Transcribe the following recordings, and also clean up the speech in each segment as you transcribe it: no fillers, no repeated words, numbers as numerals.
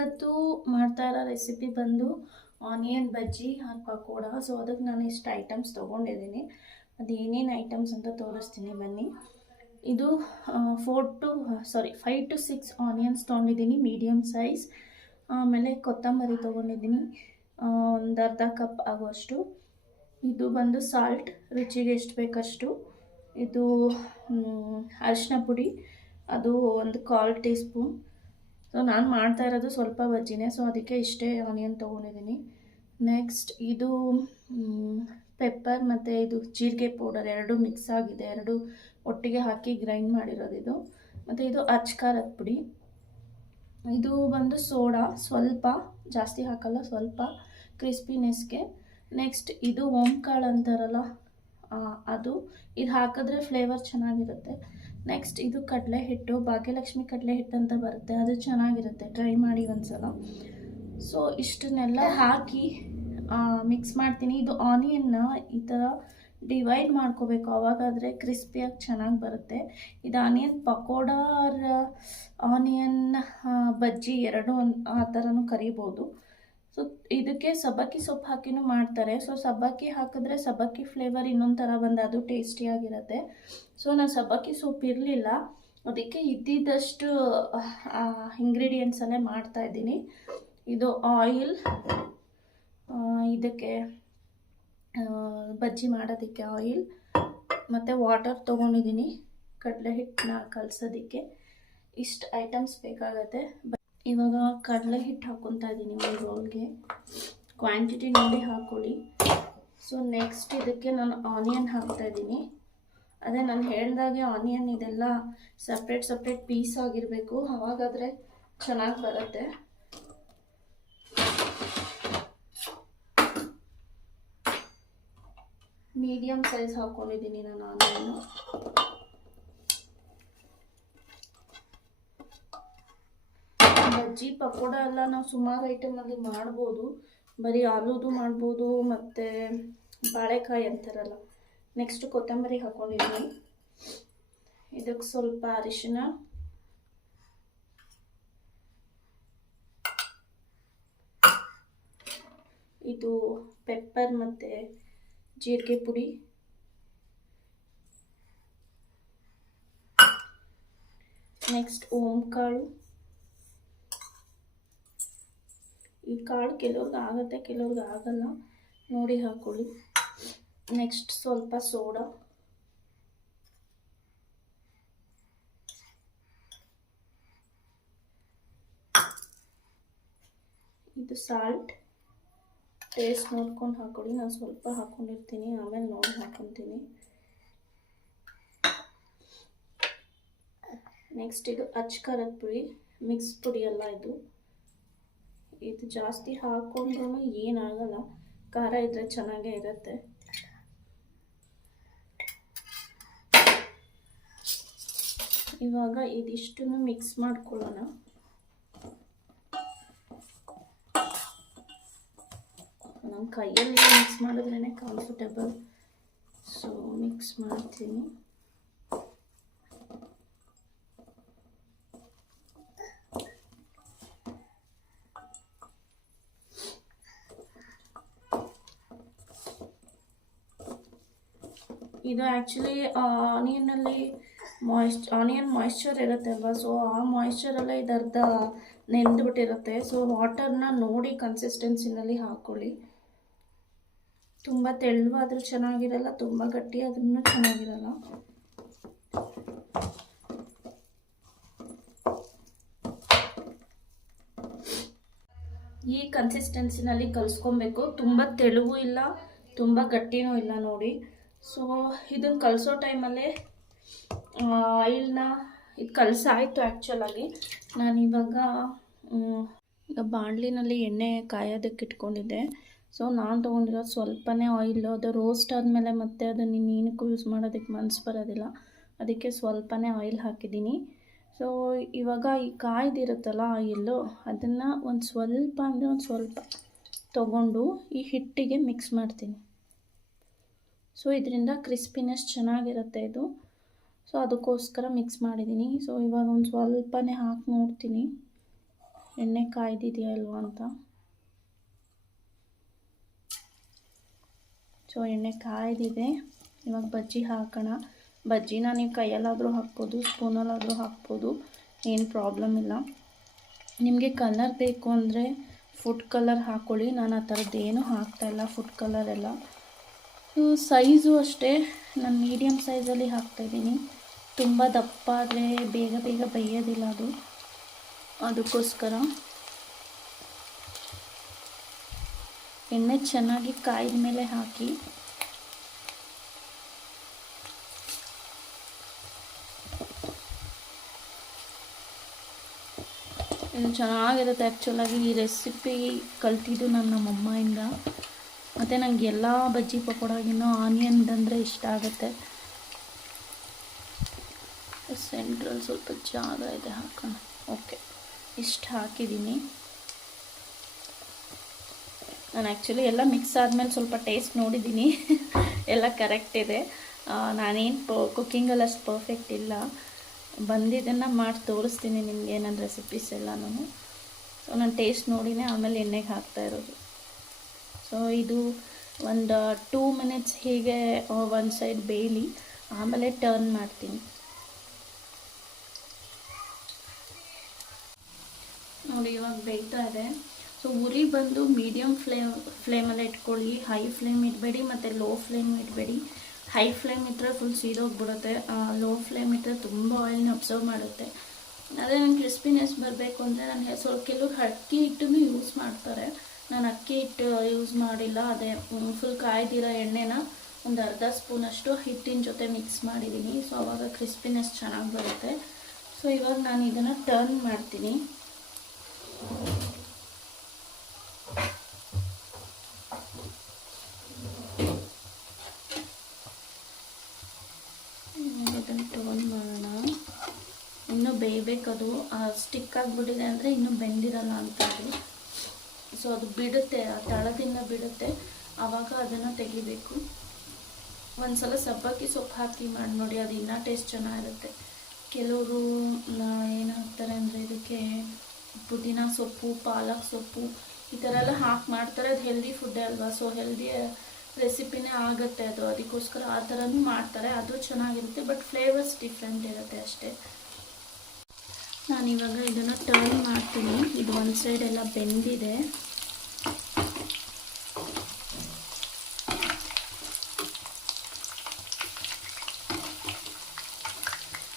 ಇವತ್ತು ಮಾಡ್ತಾ ಇರೋ ರೆಸಿಪಿ ಬಂದು ಆನಿಯನ್ ಬಜ್ಜಿ ಆರ್ ಪಕೋಡ. ಸೊ ಅದಕ್ಕೆ ನಾನು ಇಷ್ಟು ಐಟಮ್ಸ್ ತೊಗೊಂಡಿದ್ದೀನಿ. ಅದು ಏನೇನು ಐಟಮ್ಸ್ ಅಂತ ತೋರಿಸ್ತೀನಿ ಬನ್ನಿ. ಇದು 5 to 6 ಆನಿಯನ್ಸ್ ತೊಗೊಂಡಿದ್ದೀನಿ, ಮೀಡಿಯಮ್ ಸೈಜ್. ಆಮೇಲೆ ಕೊತ್ತಂಬರಿ ತೊಗೊಂಡಿದ್ದೀನಿ, ಒಂದು ಅರ್ಧ ಕಪ್ ಆಗುವಷ್ಟು. ಇದು ಬಂದು ಸಾಲ್ಟ್, ರುಚಿಗೆ ಎಷ್ಟು ಬೇಕಷ್ಟು. ಇದು ಅರಿಶಿನ ಪುಡಿ, ಅದು ಒಂದು 1/4 ಟೀ ಸ್ಪೂನ್. ಸೊ ನಾನು ಮಾಡ್ತಾ ಇರೋದು ಸ್ವಲ್ಪ ಬಜ್ಜಿನೇ, ಸೊ ಅದಕ್ಕೆ ಇಷ್ಟೇ ಆನಿಯನ್ ತೊಗೊಂಡಿದ್ದೀನಿ. ನೆಕ್ಸ್ಟ್ ಇದು ಪೆಪ್ಪರ್ ಮತ್ತು ಇದು ಜೀರಿಗೆ ಪೌಡರ್ ಎರಡು ಮಿಕ್ಸ್ ಆಗಿದೆ, ಎರಡು ಒಟ್ಟಿಗೆ ಹಾಕಿ ಗ್ರೈಂಡ್ ಮಾಡಿರೋದು ಇದು. ಮತ್ತು ಇದು ಅಚ್ಕಾರದ ಪುಡಿ. ಇದು ಬಂದು ಸೋಡಾ, ಸ್ವಲ್ಪ ಜಾಸ್ತಿ ಹಾಕಲ್ಲ, ಸ್ವಲ್ಪ ಕ್ರಿಸ್ಪಿನೆಸ್ಗೆ. ನೆಕ್ಸ್ಟ್ ಇದು ಓಂಕಾಳು ಅಂತಾರಲ್ಲ ಅದು, ಇದು ಹಾಕಿದ್ರೆ ಫ್ಲೇವರ್ ಚೆನ್ನಾಗಿರುತ್ತೆ. ನೆಕ್ಸ್ಟ್ ಇದು ಕಡಲೆ ಹಿಟ್ಟು, ಭಾಗ್ಯಲಕ್ಷ್ಮಿ ಕಡಲೆ ಹಿಟ್ಟು ಅಂತ ಬರುತ್ತೆ, ಅದು ಚೆನ್ನಾಗಿರುತ್ತೆ, ಟ್ರೈ ಮಾಡಿ ಒಂದ್ಸಲ. ಸೊ ಇಷ್ಟನ್ನೆಲ್ಲ ಹಾಕಿ ಮಿಕ್ಸ್ ಮಾಡ್ತೀನಿ. ಇದು ಆನಿಯನ್ನ ಈ ಥರ ಡಿವೈಡ್ ಮಾಡ್ಕೋಬೇಕು, ಅವಾಗಾದರೆ ಕ್ರಿಸ್ಪಿಯಾಗಿ ಚೆನ್ನಾಗಿ ಬರುತ್ತೆ. ಇದು ಆನಿಯನ್ ಪಕೋಡ ಆರ್ ಆನಿಯನ್ ಬಜ್ಜಿ ಎರಡು ಆ ಥರನೂ ಕರಿಬೋದು. ಸೊ ಇದಕ್ಕೆ ಸಬ್ಬಕ್ಕಿ ಸೊಪ್ಪು ಹಾಕಿನೂ ಮಾಡ್ತಾರೆ. ಸೊ ಸಬ್ಬಕ್ಕಿ ಹಾಕಿದ್ರೆ ಸಬ್ಬಕ್ಕಿ ಫ್ಲೇವರ್ ಇನ್ನೊಂದು ಥರ ಬಂದು ಅದು ಟೇಸ್ಟಿಯಾಗಿರುತ್ತೆ. ಸೊ ನಾನು ಸಬ್ಬಕ್ಕಿ ಸೊಪ್ಪು ಇರಲಿಲ್ಲ, ಅದಕ್ಕೆ ಇದ್ದಿದ್ದಷ್ಟು ಇಂಗ್ರೀಡಿಯೆಂಟ್ಸಲ್ಲೇ ಮಾಡ್ತಾಯಿದ್ದೀನಿ. ಇದು ಆಯಿಲ್, ಇದಕ್ಕೆ ಬಜ್ಜಿ ಮಾಡೋದಕ್ಕೆ ಆಯಿಲ್, ಮತ್ತು ವಾಟರ್ ತೊಗೊಂಡಿದ್ದೀನಿ ಕಡಲೆ ಹಿಟ್ಟನ್ನ ಕಲಸೋದಕ್ಕೆ. ಇಷ್ಟು ಐಟಮ್ಸ್ ಬೇಕಾಗತ್ತೆ. ಇವಾಗ ಕಡಲೆ ಹಿಟ್ಟು ಹಾಕ್ಕೊತಾ ಇದ್ದೀನಿ ಒಂದು ಬೌಲ್ಗೆ, ಕ್ವಾಂಟಿಟಿ ನೋಡಿ ಹಾಕ್ಕೊಳ್ಳಿ. ಸೊ ನೆಕ್ಸ್ಟ್ ಇದಕ್ಕೆ ನಾನು ಆನಿಯನ್ ಹಾಕ್ತಾಯಿದ್ದೀನಿ. ಅದೇ ನಾನು ಹೇಳ್ದಾಗೆ ಆನಿಯನ್ ಇದೆಲ್ಲ ಸಪ್ರೇಟ್ ಪೀಸ್ ಆಗಿರಬೇಕು, ಆವಾಗಾದರೆ ಚೆನ್ನಾಗಿ ಬರುತ್ತೆ. ಮೀಡಿಯಮ್ ಸೈಜ್ ಹಾಕ್ಕೊಂಡಿದ್ದೀನಿ ನಾನು ಆನಿಯನ್ನು. ಬಜ್ಜಿ ಪಕೋಡ ಎಲ್ಲ ನಾವು ಸುಮಾರು ಐಟಮಲ್ಲಿ ಮಾಡ್ಬೋದು, ಬರೀ ಆಲೂದು ಮಾಡ್ಬೋದು, ಮತ್ತು ಬಾಳೆಕಾಯಿ ಅಂತಾರಲ್ಲ. ನೆಕ್ಸ್ಟ್ ಕೊತ್ತಂಬರಿ ಹಾಕ್ಕೊಂಡಿದ್ದೀನಿ. ಇದಕ್ಕೆ ಸ್ವಲ್ಪ ಅರಿಶಿನ, ಇದು ಪೆಪ್ಪರ್ ಮತ್ತು ಜೀರಿಗೆ ಪುಡಿ, ನೆಕ್ಸ್ಟ್ ಓಂಕಾಳು. ಈ ಕಾಳು ಕೆಲವ್ರಿಗೆ ಆಗುತ್ತೆ, ಕೆಲವ್ರಿಗೆ ಆಗಲ್ಲ, ನೋಡಿ ಹಾಕ್ಕೊಳ್ಳಿ. ನೆಕ್ಸ್ಟ್ ಸ್ವಲ್ಪ ಸೋಡಾ, ಇದು ಸಾಲ್ಟ್, ಟೇಸ್ಟ್ ನೋಡ್ಕೊಂಡು ಹಾಕ್ಕೊಳ್ಳಿ. ನಾನು ಸ್ವಲ್ಪ ಹಾಕ್ಕೊಂಡಿರ್ತೀನಿ, ಆಮೇಲೆ ನೋಡಿ ಹಾಕ್ಕೊತೀನಿ. ನೆಕ್ಸ್ಟ್ ಇದು ಅಚ್ಕಾರದ ಪುಡಿ, ಮಿಕ್ಸ್ ಪುಡಿ ಅಲ್ಲ ಇದು. ಇದು ಜಾಸ್ತಿ ಹಾಕ್ಕೊಂಡ್ರೂ ಏನಾಗಲ್ಲ, ಖಾರ ಇದ್ದರೆ ಚೆನ್ನಾಗೇ ಇರುತ್ತೆ. ಇವಾಗ ಇದಿಷ್ಟನ್ನು ಮಿಕ್ಸ್ ಮಾಡ್ಕೊಳ್ಳೋಣ. ನಾನು ಕೈಯಲ್ಲಿ ಮಿಕ್ಸ್ ಮಾಡಿದ್ರೇ ಕಂಫರ್ಟಬಲ್, ಸೊ ಮಿಕ್ಸ್ ಮಾಡ್ತೀನಿ. ಇದು ಆ್ಯಕ್ಚುಲಿ ಆನಿಯನ್ ಮಾಯ್ಶ್ಚರ್ ಇರುತ್ತೆ ಅಲ್ವಾ, ಸೊ ಆ ಮಾಯ್ಶ್ಚರಲ್ಲೇ ಇದು ಅರ್ಧ ನೆಂದುಬಿಟ್ಟಿರುತ್ತೆ. ಸೊ ವಾಟರ್ನ ನೋಡಿ ಕನ್ಸಿಸ್ಟೆನ್ಸಿನಲ್ಲಿ ಹಾಕ್ಕೊಳ್ಳಿ. ತುಂಬ ತೆಳುವಾದರೂ ಚೆನ್ನಾಗಿರಲ್ಲ, ತುಂಬ ಗಟ್ಟಿ ಆದ್ರೂ ಚೆನ್ನಾಗಿರಲ್ಲ. ಈ ಕನ್ಸಿಸ್ಟೆನ್ಸಿನಲ್ಲಿ ಕಲಿಸ್ಕೊಬೇಕು, ತುಂಬ ತೆಳುವೂ ಇಲ್ಲ, ತುಂಬ ಗಟ್ಟಿನೂ ಇಲ್ಲ ನೋಡಿ. ಸೊ ಇದನ್ನು ಕಲಿಸೋ ಟೈಮಲ್ಲೇ ಆಯಿಲ್ನ ಇದು ಕಲಸಾಯಿತು ಆ್ಯಕ್ಚುಲಾಗಿ. ನಾನಿವಾಗ ಈಗ ಬಾಣಲಿನಲ್ಲಿ ಎಣ್ಣೆ ಕಾಯೋದಕ್ಕೆ ಇಟ್ಕೊಂಡಿದ್ದೆ. ಸೊ ನಾನು ತೊಗೊಂಡಿರೋದು ಸ್ವಲ್ಪನೇ ಆಯಿಲ್, ಅದು ರೋಸ್ಟ್ ಆದಮೇಲೆ ಮತ್ತೆ ಅದನ್ನು ಇನ್ನೇನಕ್ಕೂ ಯೂಸ್ ಮಾಡೋದಕ್ಕೆ ಮನಸ್ಸು ಬರೋದಿಲ್ಲ, ಅದಕ್ಕೆ ಸ್ವಲ್ಪನೇ ಆಯಿಲ್ ಹಾಕಿದ್ದೀನಿ. ಸೊ ಇವಾಗ ಈ ಕಾಯ್ದಿರುತ್ತಲ್ಲ ಆಯಿಲ್ಲು, ಅದನ್ನು ಒಂದು ಸ್ವಲ್ಪ ತೊಗೊಂಡು ಈ ಹಿಟ್ಟಿಗೆ ಮಿಕ್ಸ್ ಮಾಡ್ತೀನಿ. ಸೊ ಇದರಿಂದ ಕ್ರಿಸ್ಪಿನೆಸ್ ಚೆನ್ನಾಗಿರುತ್ತೆ ಇದು. ಸೊ ಅದಕ್ಕೋಸ್ಕರ ಮಿಕ್ಸ್ ಮಾಡಿದ್ದೀನಿ. ಸೊ ಇವಾಗ ಒಂದು ಸ್ವಲ್ಪನೇ ಹಾಕಿ ನೋಡ್ತೀನಿ ಎಣ್ಣೆ ಕಾಯ್ದಿದೆಯಾ ಇಲ್ವಾ ಅಂತ. ಸೊ ಎಣ್ಣೆ ಕಾಯ್ದಿದೆ, ಇವಾಗ ಬಜ್ಜಿ ಹಾಕೋಣ. ಬಜ್ಜಿನ ನೀವು ಕೈಯಲ್ಲಾದರೂ ಹಾಕ್ಬೋದು, ಸ್ಪೂನಲ್ಲಾದರೂ ಹಾಕ್ಬೋದು, ಏನು ಪ್ರಾಬ್ಲಮ್ ಇಲ್ಲ. ನಿಮಗೆ ಕಲರ್ ಬೇಕು ಅಂದರೆ ಫುಡ್ ಕಲರ್ ಹಾಕ್ಕೊಳ್ಳಿ. ನಾನು ಆ ಥರದ್ದೇನು ಹಾಕ್ತಾಯಿಲ್ಲ, ಫುಡ್ ಕಲರ್ ಎಲ್ಲ. ಸೈಜು ಅಷ್ಟೇ, ನಾನು ಮೀಡಿಯಮ್ ಸೈಜಲ್ಲಿ ಹಾಕ್ತಾಯಿದ್ದೀನಿ. ತುಂಬ ದಪ್ಪ ಆದರೆ ಬೇಗ ಬೇಗ ಬೇಯೋದಿಲ್ಲ ಅದು, ಅದಕ್ಕೋಸ್ಕರ. ಎಣ್ಣೆ ಚೆನ್ನಾಗಿ ಕಾಯ್ದ ಮೇಲೆ ಹಾಕಿ. ಇದು ಚೆನ್ನಾಗಿರುತ್ತೆ. ಆ್ಯಕ್ಚುಲಾಗಿ ಈ ರೆಸಿಪಿ ಕಲ್ತಿದ್ದು ನಮ್ಮಮ್ಮಾಯಿಂದ. ಮತ್ತು ನನಗೆ ಎಲ್ಲ ಬಜ್ಜಿ ಪಕೋಡಾಗಿನ್ನೂ ಆನಿಯನ್ದಂದರೆ ಇಷ್ಟ ಆಗುತ್ತೆ. ಸೆಂಟ್ರಲ್ಲಿ ಸ್ವಲ್ಪ ಜಾಗ ಇದೆ, ಹಾಕೋಣ. ಓಕೆ, ಇಷ್ಟು ಹಾಕಿದ್ದೀನಿ ನಾನು. ಆ್ಯಕ್ಚುಲಿ ಎಲ್ಲ ಮಿಕ್ಸ್ ಆದಮೇಲೆ ಸ್ವಲ್ಪ ಟೇಸ್ಟ್ ನೋಡಿದ್ದೀನಿ, ಎಲ್ಲ ಕರೆಕ್ಟ್ ಇದೆ. ನಾನೇನು ಕುಕ್ಕಿಂಗಲ್ಲಿ ಅಷ್ಟು ಪರ್ಫೆಕ್ಟ್ ಇಲ್ಲ. ಬಂದಿದ್ದನ್ನು ಮಾಡಿ ತೋರಿಸ್ತೀನಿ ನಿಮಗೆ, ನನ್ನ ರೆಸಿಪೀಸ್ ಎಲ್ಲನೂ. ಸೊ ನಾನು ಟೇಸ್ಟ್ ನೋಡಿನೇ ಆಮೇಲೆ ಎಣ್ಣೆಗೆ ಹಾಕ್ತಾ ಇರೋದು. ಸೊ ಇದು ಒಂದು 2 ಮಿನಿಟ್ಸ್ ಹೀಗೆ ಒಂದು ಸೈಡ್ ಬೇಯಲಿ, ಆಮೇಲೆ ಟರ್ನ್ ಮಾಡ್ತೀನಿ. ನೋಡಿ ಇವಾಗ ಬೇಯ್ತಾ ಇದೆ. ಸೊ ಉರಿ ಬಂದು ಮೀಡಿಯಮ್ ಫ್ಲೇಮಲ್ಲಿ ಇಟ್ಕೊಳ್ಳಿ, ಹೈ ಫ್ಲೇಮ್ ಇಡಬೇಡಿ ಮತ್ತು ಲೋ ಫ್ಲೇಮ್ ಇಡಬೇಡಿ. ಹೈ ಫ್ಲೇಮ್ ಇಟ್ಟರೆ ಫುಲ್ ಸೀದೋಗ್ಬಿಡುತ್ತೆ, ಲೋ ಫ್ಲೇಮ್ ಇಟ್ಟರೆ ತುಂಬ ಆಯಿಲ್ನ ಅಬ್ಸರ್ವ್ ಮಾಡುತ್ತೆ. ಅದೇ ನಂಗೆ ಕ್ರಿಸ್ಪಿನೆಸ್ ಬರಬೇಕು ಅಂದರೆ ನಾನು ಸ್ವಲ್ಪ ಕೆಲವರು ಅಕ್ಕಿ ಹಿಟ್ಟನ್ನು ಯೂಸ್ ಮಾಡ್ತಾರೆ. ನಾನು ಅಕ್ಕಿ ಹಿಟ್ಟು ಯೂಸ್ ಮಾಡಿಲ್ಲ. ಅದೇ ಫುಲ್ ಕಾಯ್ದಿರೋ ಎಣ್ಣೆನ ಒಂದು ಅರ್ಧ ಸ್ಪೂನಷ್ಟು ಹಿಟ್ಟಿನ ಜೊತೆ ಮಿಕ್ಸ್ ಮಾಡಿದ್ದೀನಿ. ಸೊ ಆವಾಗ ಕ್ರಿಸ್ಪಿನೆಸ್ ಚೆನ್ನಾಗಿ ಬರುತ್ತೆ. ಸೊ ಇವಾಗ ನಾನು ಇದನ್ನು ಟರ್ನ್ ಮಾಡ್ತೀನಿ. ಇದನ್ನು ಟರ್ನ್ ಮಾಡೋಣ. ಇನ್ನೂ ಬೇಯಬೇಕದು, ಸ್ಟಿಕ್ ಆಗಿಬಿಟ್ಟಿದೆ ಅಂದರೆ ಇನ್ನೂ ಬೆಂದಿರಲ್ಲ ಅಂತ ಅದು. ಸೊ ಅದು ಬಿಡುತ್ತೆ, ಆ ತಳದಿಂದ ಬಿಡುತ್ತೆ, ಆವಾಗ ಅದನ್ನು ತೆಗಿಬೇಕು. ಒಂದ್ಸಲ ಸಬ್ಬಕ್ಕಿ ಸೊಪ್ಪು ಹಾಕಿ ಮಾಡಿ ನೋಡಿ, ಅದು ಇನ್ನೂ ಟೇಸ್ಟ್ ಚೆನ್ನಾಗಿರುತ್ತೆ. ಕೆಲವರು ಏನು ಹಾಕ್ತಾರೆ ಅಂದರೆ ಇದಕ್ಕೆ ಪುದೀನ ಸೊಪ್ಪು, ಪಾಲಕ್ ಸೊಪ್ಪು ಈ ಥರ ಎಲ್ಲ ಹಾಕಿ ಮಾಡ್ತಾರೆ. ಅದು ಹೆಲ್ದಿ ಫುಡ್ಡೇ ಅಲ್ವಾ, ಸೊ ಹೆಲ್ದಿ ರೆಸಿಪಿನೇ ಆಗುತ್ತೆ ಅದು. ಅದಕ್ಕೋಸ್ಕರ ಆ ಥರನೂ ಮಾಡ್ತಾರೆ, ಅದು ಚೆನ್ನಾಗಿರುತ್ತೆ. ಬಟ್ ಫ್ಲೇವರ್ಸ್ ಡಿಫ್ರೆಂಟ್ ಇರುತ್ತೆ ಅಷ್ಟೇ. ನಾನಿವಾಗ ಇದನ್ನು ಟರ್ನ್ ಮಾಡ್ತೀನಿ. ಇದು ಒಂದು ಸೈಡ್ ಎಲ್ಲ ಬೆಂದಿದೆ.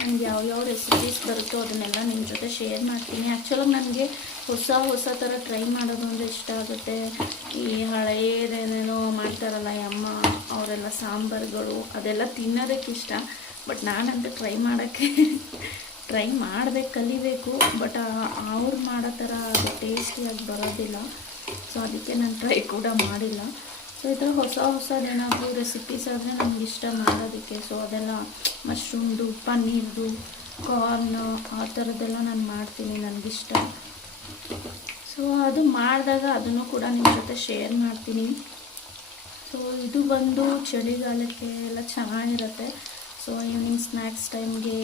ನನಗೆ ಯಾವ್ಯಾವ ರೆಸಿಪೀಸ್ ಬರುತ್ತೋ ಅದನ್ನೆಲ್ಲ ನಿಮ್ಮ ಜೊತೆ ಶೇರ್ ಮಾಡ್ತೀನಿ. ಆ್ಯಕ್ಚುಲಾಗಿ ನನಗೆ ಹೊಸ ಥರ ಟ್ರೈ ಮಾಡೋದು ಅಂದರೆ ಇಷ್ಟ ಆಗುತ್ತೆ. ಈ ಹಳೆಯದೇನೇನೋ ಮಾಡ್ತಾರಲ್ಲ ಈ ಅಮ್ಮ ಅವರೆಲ್ಲ ಸಾಂಬಾರುಗಳು, ಅದೆಲ್ಲ ತಿನ್ನೋದಕ್ಕೆ ಇಷ್ಟ. ಬಟ್ ನಾನಂತೂ ಟ್ರೈ ಮಾಡಬೇಕು, ಕಲಿಬೇಕು. ಬಟ್ ಅವ್ರು ಮಾಡೋ ಥರ ಅದು ಟೇಸ್ಟಿಯಾಗಿ ಬರೋದಿಲ್ಲ. ಸೊ ಅದಕ್ಕೆ ನಾನು ಟ್ರೈ ಕೂಡ ಮಾಡಿಲ್ಲ. ಸೊ ಈ ಥರ ಹೊಸದೇನಾದರೂ ರೆಸಿಪೀಸ್ ಆದರೆ ನನಗೆ ಇಷ್ಟ ಮಾಡೋದಕ್ಕೆ. ಸೊ ಅದೆಲ್ಲ ಮಶ್ರೂಮ್ದು, ಪನ್ನೀರ್ದು, ಕಾರ್ನ್ ಆ ಥರದ್ದೆಲ್ಲ ನಾನು ಮಾಡ್ತೀನಿ, ನನಗಿಷ್ಟ. ಸೊ ಅದು ಮಾಡಿದಾಗ ಅದನ್ನು ಕೂಡ ನಿಮ್ಮ ಜೊತೆ ಶೇರ್ ಮಾಡ್ತೀನಿ. ಸೊ ಇದು ಬಂದು ಚಳಿಗಾಲಕ್ಕೆ ಎಲ್ಲ ಚೆನ್ನಾಗಿರುತ್ತೆ. ಸೊ ಈವ್ನಿಂಗ್ ಸ್ನ್ಯಾಕ್ಸ್ ಟೈಮ್ಗೆ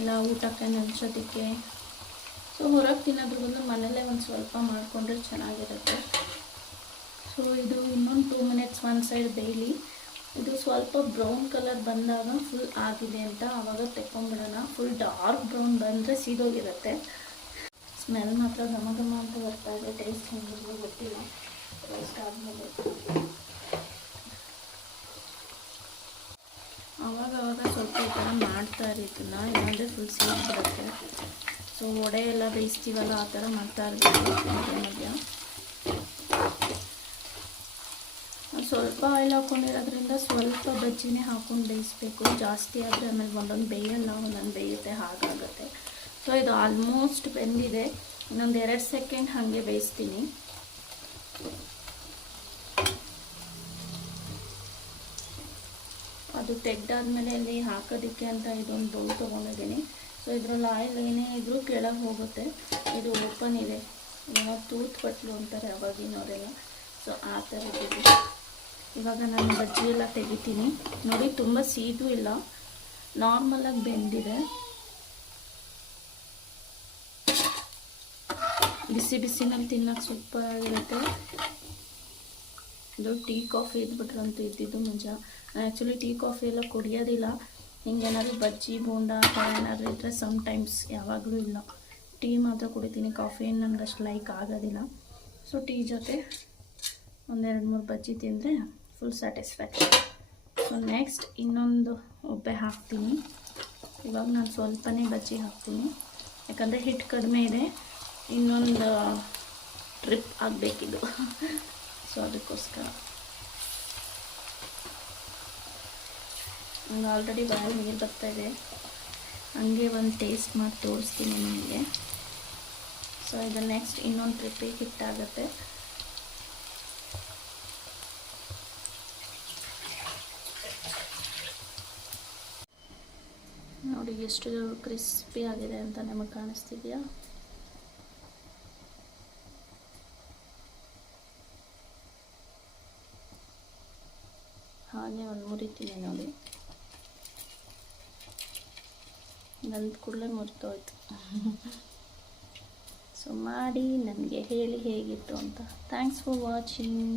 ಎಲ್ಲ ಊಟಕ್ಕೆ ನೆಂಚೋದಕ್ಕೆ. ಸೊ ಹೊರಗೆ ತಿನ್ನೋದ್ರ ಬಂದು ಮನೆಯಲ್ಲೇ ಒಂದು ಸ್ವಲ್ಪ ಮಾಡಿಕೊಂಡ್ರೆ ಚೆನ್ನಾಗಿರುತ್ತೆ. ಸೊ ಇದು ಇನ್ನೊಂದು 2 ಮಿನಿಟ್ಸ್ ಒಂದು ಸೈಡ್ ಬೇಯಲಿ. ಇದು ಸ್ವಲ್ಪ ಬ್ರೌನ್ ಕಲರ್ ಬಂದಾಗ ಫುಲ್ ಆಗಿದೆ ಅಂತ ಆವಾಗ ತೆಕ್ಕೊಂಬಿಡೋಣ. ಫುಲ್ ಡಾರ್ಕ್ ಬ್ರೌನ್ ಬಂದರೆ ಸೀದೋಗಿರುತ್ತೆ. ಸ್ಮೆಲ್ ಮಾತ್ರ ಘಮ ಘಮ ಅಂತ ಬರ್ತಾ ಇದೆ. ಟೇಸ್ಟ್ ಹೆಂಗಿರೋ ಗೊತ್ತಿಲ್ಲ. ಟೇಸ್ಟ್ ಆದಮೇಲೆ ಆವಾಗ ಸ್ವಲ್ಪ ಈ ಥರ ಮಾಡ್ತಾ ಇರೋದನ್ನ, ಇಲ್ಲಾಂದರೆ ಫುಲ್ ಸೀದ್ಬಿಡುತ್ತೆ. ಸೊ ವಡೆ ಎಲ್ಲ ಬೇಯಿಸ್ತೀವಲ್ಲ ಆ ಥರ ಮಾಡ್ತಾ ಇರ್ಬೇಕು ಮಧ್ಯ. ಸ್ವಲ್ಪ ಆಯಿಲ್ ಹಾಕ್ಕೊಂಡಿರೋದ್ರಿಂದ ಸ್ವಲ್ಪ ಬಜ್ಜಿನೇ ಹಾಕ್ಕೊಂಡು ಬೇಯಿಸ್ಬೇಕು. ಜಾಸ್ತಿ ಆದರೆ ಆಮೇಲೆ ಒಂದೊಂದು ಬೇಯಲ್ಲ, ಒಂದೊಂದು ಬೇಯುತ್ತೆ, ಹಾಗಾಗುತ್ತೆ. ಸೊ ಇದು ಆಲ್ಮೋಸ್ಟ್ ಬೆಂದಿದೆ. ಇನ್ನೊಂದು 2 ಸೆಕೆಂಡ್ ಹಾಗೆ ಬೇಯಿಸ್ತೀನಿ. ಅದು ತೆಗ್ದಾದ್ಮೇಲೆ ಇಲ್ಲಿ ಹಾಕೋದಕ್ಕೆ ಅಂತ ಇದೊಂದು ಬೌಲ್ ತೊಗೊಂಡಿದ್ದೀನಿ. ಸೊ ಇದರಲ್ಲಿ ಆಯಿಲ್ ಏನೇ ಇದ್ರೂ ಕೆಳಗೆ ಹೋಗುತ್ತೆ. ಇದು ಓಪನ್ ಇದೆ, ಏನೋ ತೂತ್ ಬಟ್ಲು ಅಂತಾರೆ ಅವಾಗಿನವರೆಲ್ಲ. ಸೊ ಆ ಥರದ್ದಿದೆ. ಇವಾಗ ನಾನು ಬಜ್ಜಿ ಎಲ್ಲ ತೆಗಿತೀನಿ. ನೋಡಿ ತುಂಬ ಸೀದೂ ಇಲ್ಲ, ನಾರ್ಮಲಾಗಿ ಬೆಂದಿದೆ. ಬಿಸಿ ಬಿಸಿನಲ್ಲಿ ತಿನ್ನೋಕ್ಕೆ ಸೂಪರ್ ಆಗಿರುತ್ತೆ. ಇದು ಟೀ ಕಾಫಿ ಇದ್ಬಿಟ್ರಂತೂ ಇದ್ದಿದ್ದು ಮಜಾ. ನಾನು ಆ್ಯಕ್ಚುಲಿ ಟೀ ಕಾಫಿ ಎಲ್ಲ ಕುಡಿಯೋದಿಲ್ಲ. ಹಿಂಗೇನಾದ್ರು ಬಜ್ಜಿ ಬೋಂಡ ಆ ಥರ ಏನಾದರೂ ಇದ್ದರೆ ಸಮ್ಟೈಮ್ಸ್, ಯಾವಾಗಲೂ ಇಲ್ಲ. ಟೀ ಮಾತ್ರ ಕುಡಿತೀನಿ, ಕಾಫಿ ಏನು ನನಗೆ ಅಷ್ಟು ಲೈಕ್ ಆಗೋದಿಲ್ಲ. ಸೊ ಟೀ ಜೊತೆ ಒಂದೆರಡು ಮೂರು ಬಜ್ಜಿ ತಿಂದರೆ ಫುಲ್ ಸ್ಯಾಟಿಸ್ಫ್ಯಾಕ್ಷನ್. ಸೊ ನೆಕ್ಸ್ಟ್ ಇನ್ನೊಂದು ಒಬ್ಬೆ ಹಾಕ್ತೀನಿ. ಇವಾಗ ನಾನು ಸ್ವಲ್ಪನೇ ಬಜ್ಜಿ ಹಾಕ್ತೀನಿ, ಯಾಕಂದರೆ ಹಿಟ್ಟು ಕಡಿಮೆ ಇದೆ, ಇನ್ನೊಂದು ಟ್ರಿಪ್ ಆಗಬೇಕಿದು. ಸೊ ಅದಕ್ಕೋಸ್ಕರ ನಂಗೆ ಆಲ್ರೆಡಿ ಬಾಯಲ್ಲಿ ನೀರು ಬರ್ತಾಯಿದೆ. ಹಂಗೆ ಒಂದು ಟೇಸ್ಟ್ ಮಾಡಿ ತೋರಿಸ್ತೀನಿ ನಿಮಗೆ. ಸೊ ಇದು ನೆಕ್ಸ್ಟ್ ಇನ್ನೊಂದು ಟ್ರಿಪ್ಪಿಗೆ ಹಿಟ್ಟಾಗುತ್ತೆ. ನೋಡಿ ಎಷ್ಟು ಕ್ರಿಸ್ಪಿ ಆಗಿದೆ ಅಂತ ನಿಮಗೆ ಕಾಣಿಸ್ತಿದೆಯಾ? ಹಾಗೆ ಒಂದು ಮುರಿತೀನಿ ನೋಡಿ, ನಂದು ಕೂಡಲೇ ಮುರಿದೋಯ್ತು. ಸೊ ಮಾಡಿ ನನಗೆ ಹೇಳಿ ಹೇಗಿತ್ತು ಅಂತ. Thanks for watching.